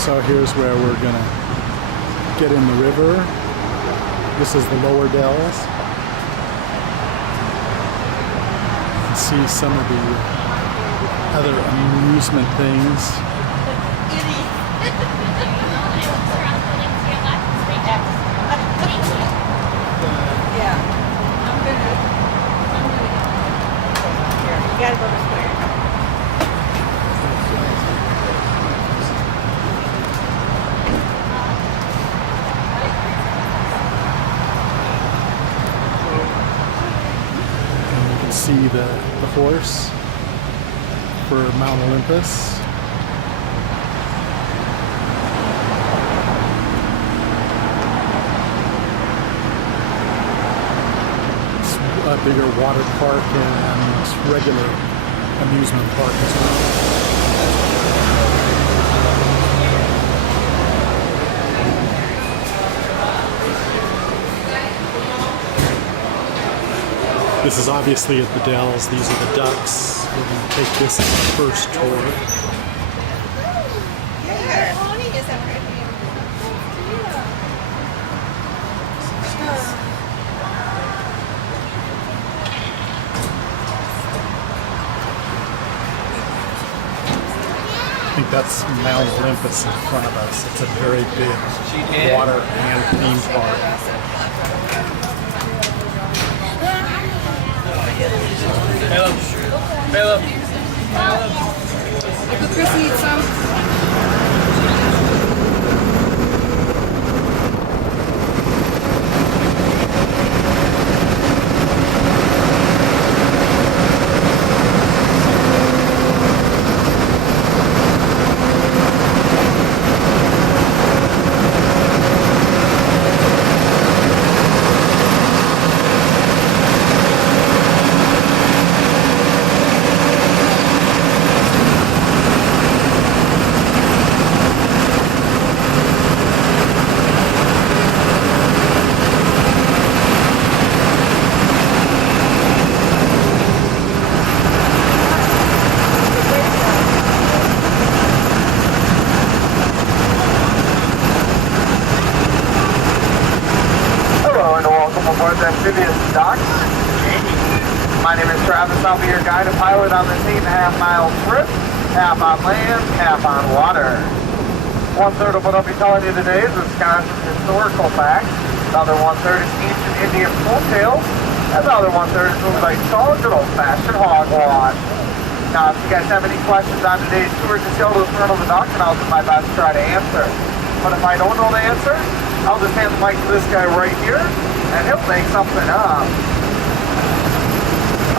So here's where we're gonna get in the river. This is the lower Dells. And see some of the other amusement things. Yeah, I'm gonna here, you gotta go this way. And you can see the horse for Mount Olympus. A bigger water park and regular amusement park as well. This is obviously at the Dells. These are the ducks. We're going to take this as the first tour. I think that's Mount Olympus in front of us. It's a very big water and theme park. Philip. Could Chris eat some? My name is Travis. I'll be your guide and pilot on this 8.5-mile trip, half on land, half on water. One-third of what I'll be telling you today is Wisconsin's historical facts. Another one-third is ancient Indian folk tales. And the other one-third is movies like solid good old-fashioned hogwash. Now, if you guys have any questions on today's tour, just yell to the front of the duck and I'll do my best to try to answer. But if I don't know the answer, I'll just hand the mic to this guy right here and he'll make something up.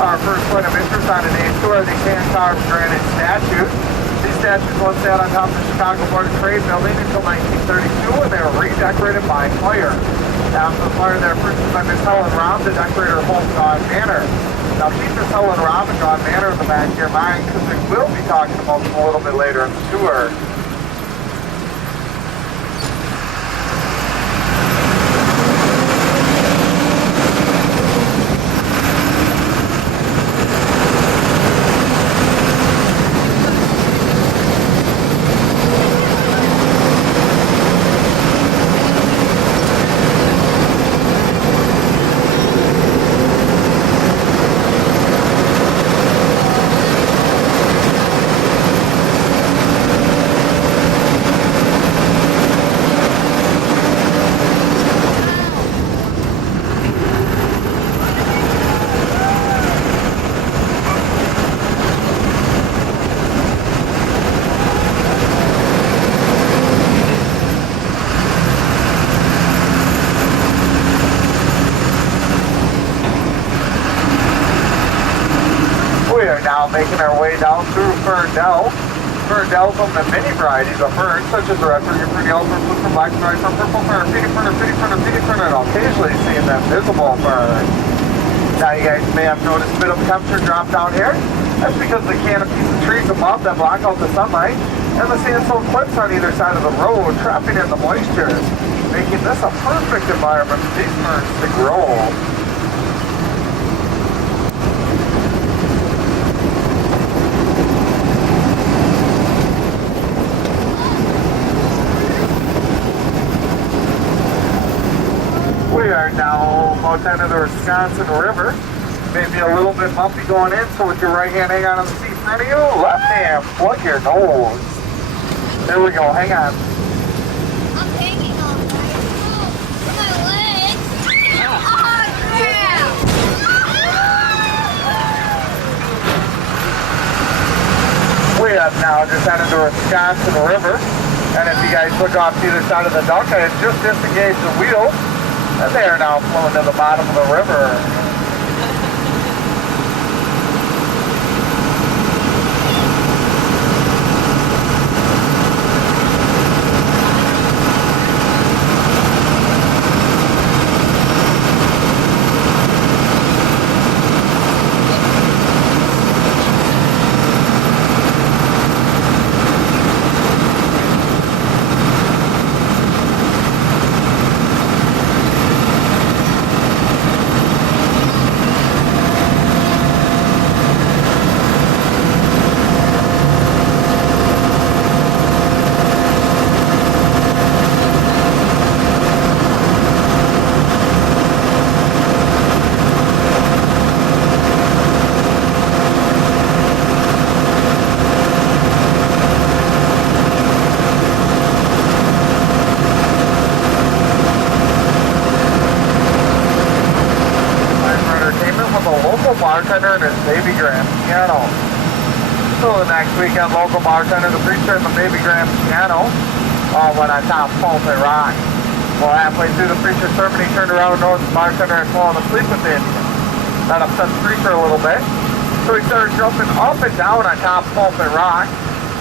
Our first point of interest on today's tour are these hand-carved granite statues. These statues once sat on top of the Chicago Board of Trade building until 1932 when they were redecorated by fire. After the fire, they were purchased by Miss Helen Rahm, the decorator of Holt God Manor. Now keep Miss Helen Rahm and God Manor in the back of your mind because we will be talking about them a little bit later in the tour. Making our way down through Fern Dells. Fern Dells home to many varieties of ferns, such as the red fern, fern, yellow fern, blue fern, black fern, purple fern, pretty fern, and occasionally seeing that visible fern. Now you guys may have noticed a bit of temperature drop down here. That's because the canopies of trees above that block out the sunlight and the sandstone cliffs on either side of the road trapping in the moisture, making this a perfect environment for these ferns to grow. the Wisconsin River. Maybe a little bit bumpy going in, so with your right hand, hang on to the seat in front of you. Left hand, plug your nose. There we go, hang on. I'm hanging on my legs. Oh, crap! We have now just entered the Wisconsin River. And if you guys look off to either side of the duck, I have just disengaged the wheel. And they are now flowing to the bottom of the river. Bartender and his baby grand piano. So the next weekend, local bartender, the preacher, and the baby grand piano all went on top Pulpit Rock. Well, halfway through the preacher's sermon, he turned around and noticed the bartender had fallen asleep with it. That upset the preacher a little bit. So he started jumping up and down on top Pulpit Rock,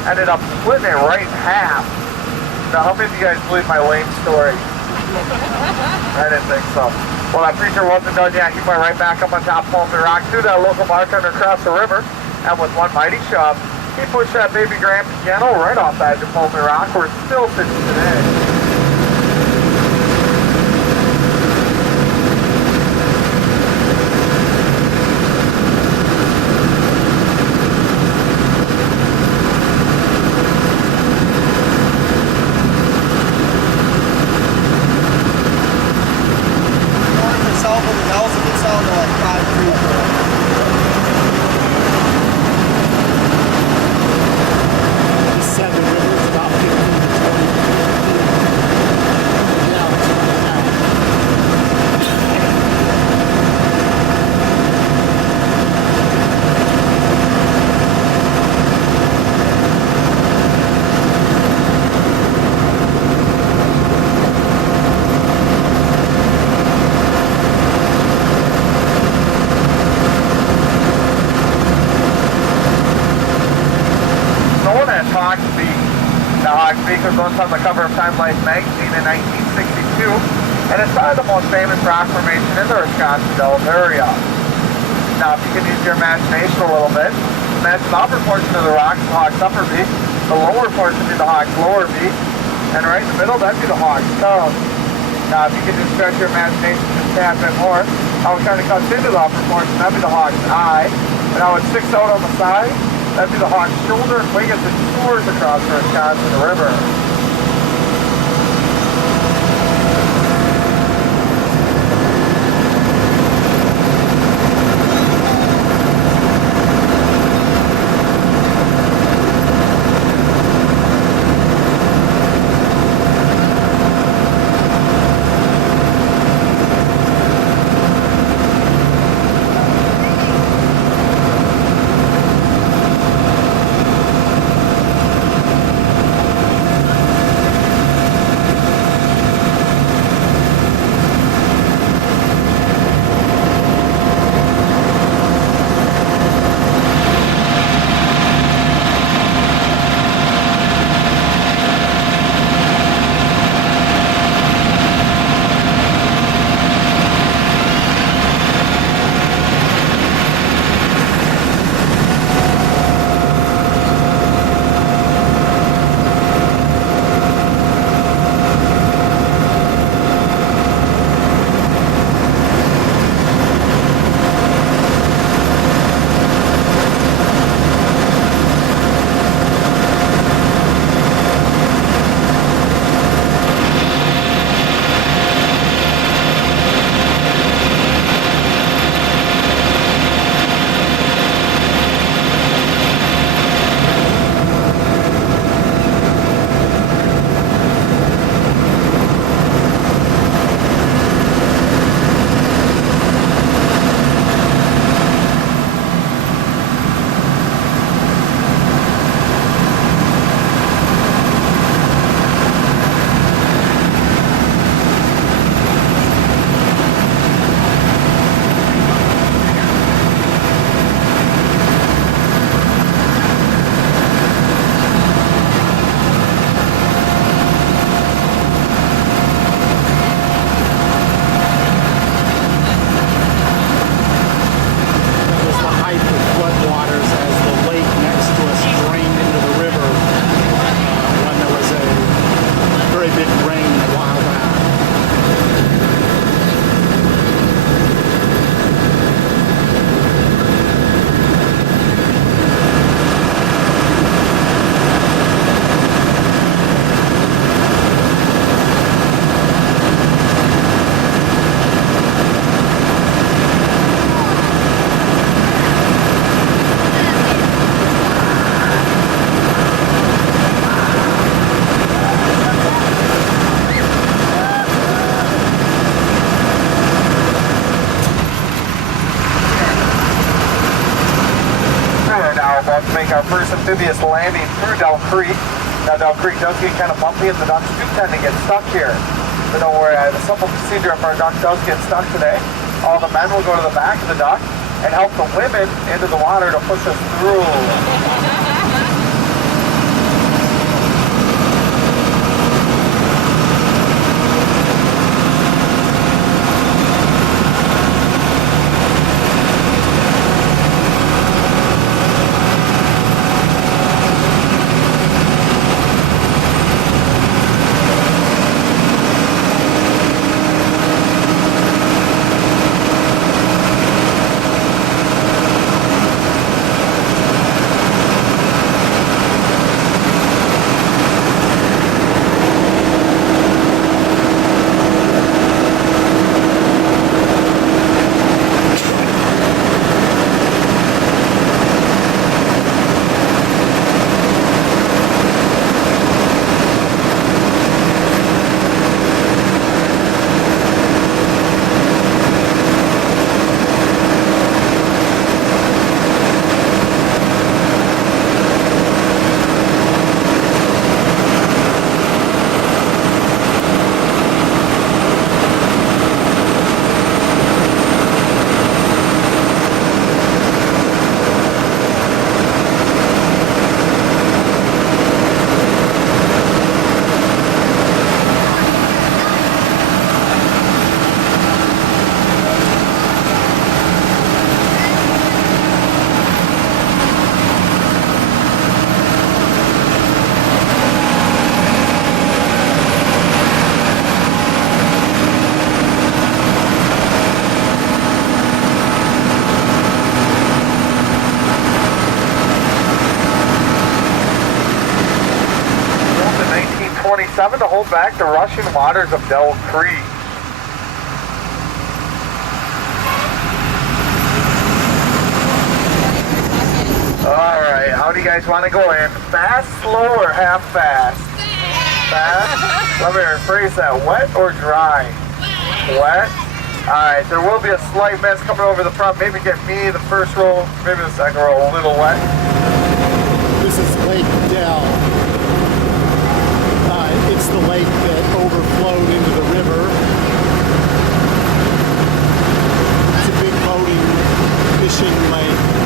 ended up splitting it right in half. Now, how many of you guys believe my lame story? I didn't think so. Well, that preacher wasn't done yet. He went right back up on top of Pulpit Rock, threw that local bartender across the river, and with one mighty shove, he pushed that baby grand piano right off the edge of Pulpit Rock, where it still sits today. Because once on the cover of Time Life magazine in 1962, and it's probably the most famous rock formation in the Wisconsin Dells area. Now, if you can use your imagination a little bit, imagine the upper portion of the rock is the Hawk's upper beak, the lower portion would be the Hawk's lower beak, and right in the middle, that'd be the Hawk's tongue. Now, if you could just stretch your imagination just a tad bit more, how it kind of cuts into the upper portion, that'd be the Hawk's eye, and how it sticks out on the side, that'd be the Hawk's shoulder and wing as it soars across the Wisconsin River. make our first amphibious landing through Dell Creek. Now Dell Creek does get kind of bumpy and the ducks do tend to get stuck here. But don't worry, I have a simple procedure if our duck does get stuck today. All the men will go to the back of the duck and help the women into the water to push us through. To hold back the rushing waters of Dell Creek. Alright, how do you guys want to go in? Fast, slow, or half fast? Fast? Let me rephrase that. Wet or dry? Wet? Alright, there will be a slight mist coming over the front. Maybe get me the first row, maybe the second row a little wet. This is Lake Dell. It's the lake that overflowed into the river. It's a big boating, fishing lake.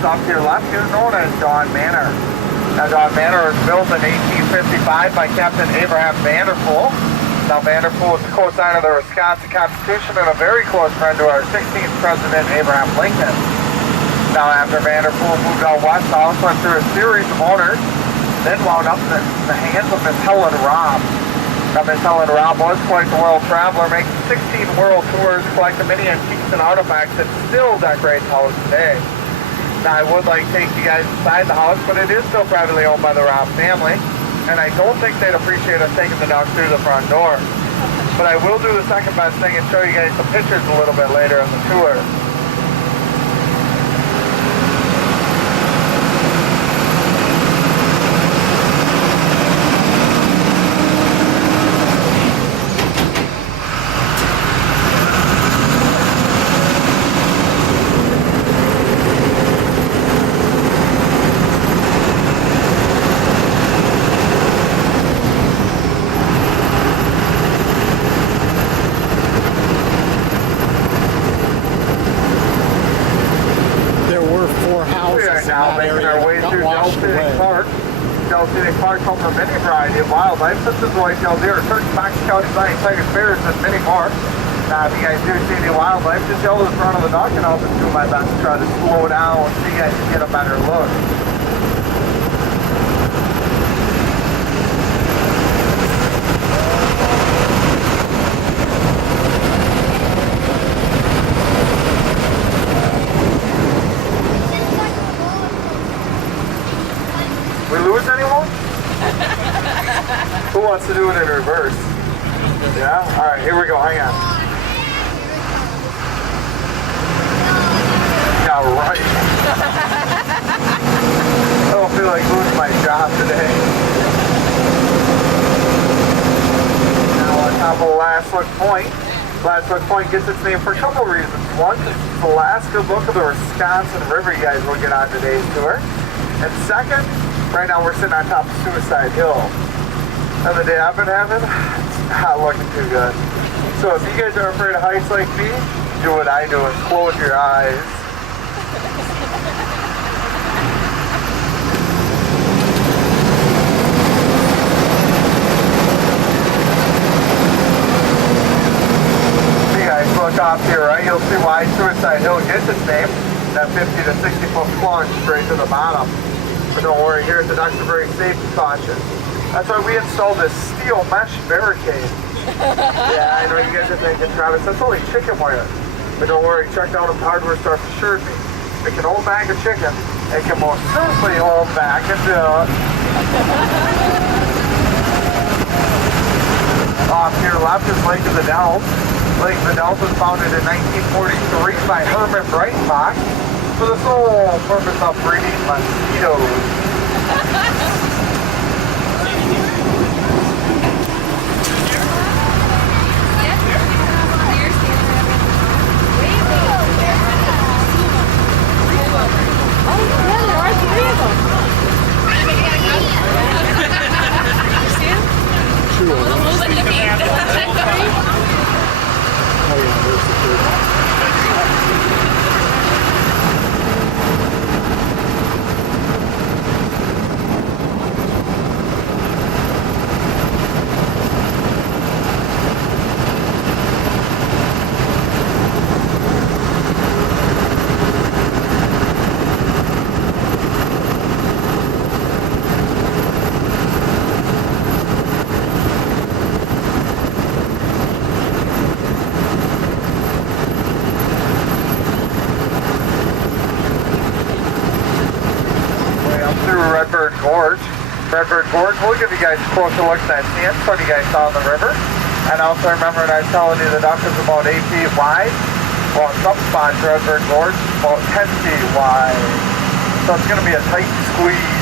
Off to your left is known as Dawn Manor. Now Dawn Manor was built in 1855 by Captain Abraham Vanderpool. Now Vanderpool was the co-signer of the Wisconsin Constitution and a very close friend to our 16th President Abraham Lincoln. Now after Vanderpool moved out west, the house went through a series of owners, then wound up in the hands of Miss Helen Robb. Now Miss Helen Robb was quite the world traveler, making 16 world tours, collecting many antiques and artifacts that still decorate the house today. Now, I would like to take you guys inside the house, but it is still privately owned by the Robb family, and I don't think they'd appreciate us taking the dog through the front door. But I will do the second best thing and show you guys some pictures a little bit later in the tour. parked home for many variety of wildlife, such as white-tailed deer, turkeys, fox, coyotes, lions, tigers, bears, and many more. Now, if you guys do see any wildlife, just yell to the front of the duck and I'll just do my best to try to slow down so you guys can get a better look. We lose anyone? Who wants to do it in reverse? Yeah? Alright, here we go. Hang on. Yeah, right. I don't feel like losing my job today. Now on top of the Last Look Point. Last Look Point gets its name for a couple reasons. One, it's the last good look of the Wisconsin River you guys will get on today's tour. And second, right now we're sitting on top of Suicide Hill. And the day I've been having, it's not looking too good. So if you guys are afraid of heights like me, do what I do and close your eyes. If you guys look off to your right, you'll see why Suicide Hill gets its name. That 50 to 60 foot plunge straight to the bottom. But don't worry, here at the ducks are very safe and cautious. That's why we installed this steel mesh barricade. Yeah, I know you guys are thinking, Travis, that's only chicken wire. But don't worry, check out what the hardware store assured me. It can hold back a chicken. It can most certainly hold back a duck. Off to your left is Lake of the Dells. Lake of the Dells was founded in 1943 by Herman Breitenbach for the sole purpose of breeding mosquitoes. Redbird Gorge, we'll give you guys a closer look at that sandstone you guys saw in the river. And also remember that I was telling you the duck is about 8 feet wide. Well, in some spots, Redbird Gorge is about 10 feet wide. So it's going to be a tight squeeze.